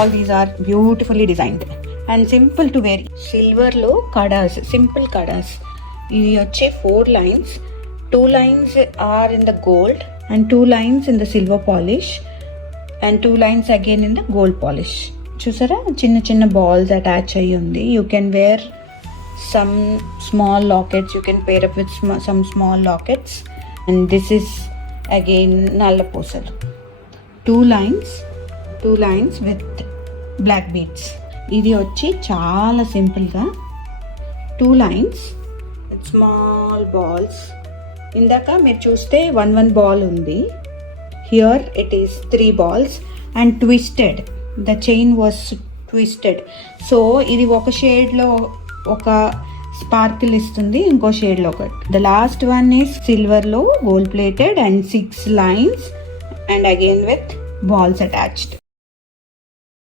All these are beautifully designed and simple to wear. సిల్వర్లో kadas, simple kadas. ఇది వచ్చే 4 lines. 2 lines are in the gold and 2 lines in the silver polish and 2 lines again in the gold polish. చూసారా, చిన్న చిన్న balls attach అయ్యి ఉంది. You can wear some small lockets, you can pair up with some small lockets. And this is again nalla posalu. 2 lines with black beads. ఇది వచ్చి చాలా simple గా 2 lines with small balls. ఇందాక మీరు చూస్తే 1 ball ఉంది. Here it is 3 balls and twisted. The chain was twisted. So ఇది ఒక షేడ్ లో ఒక స్పార్కిల్ ఇస్తుంది, ఇంకో షేడ్ లో ఒకటి. The last one is silver లో gold plated and 6 lines and again with balls attached.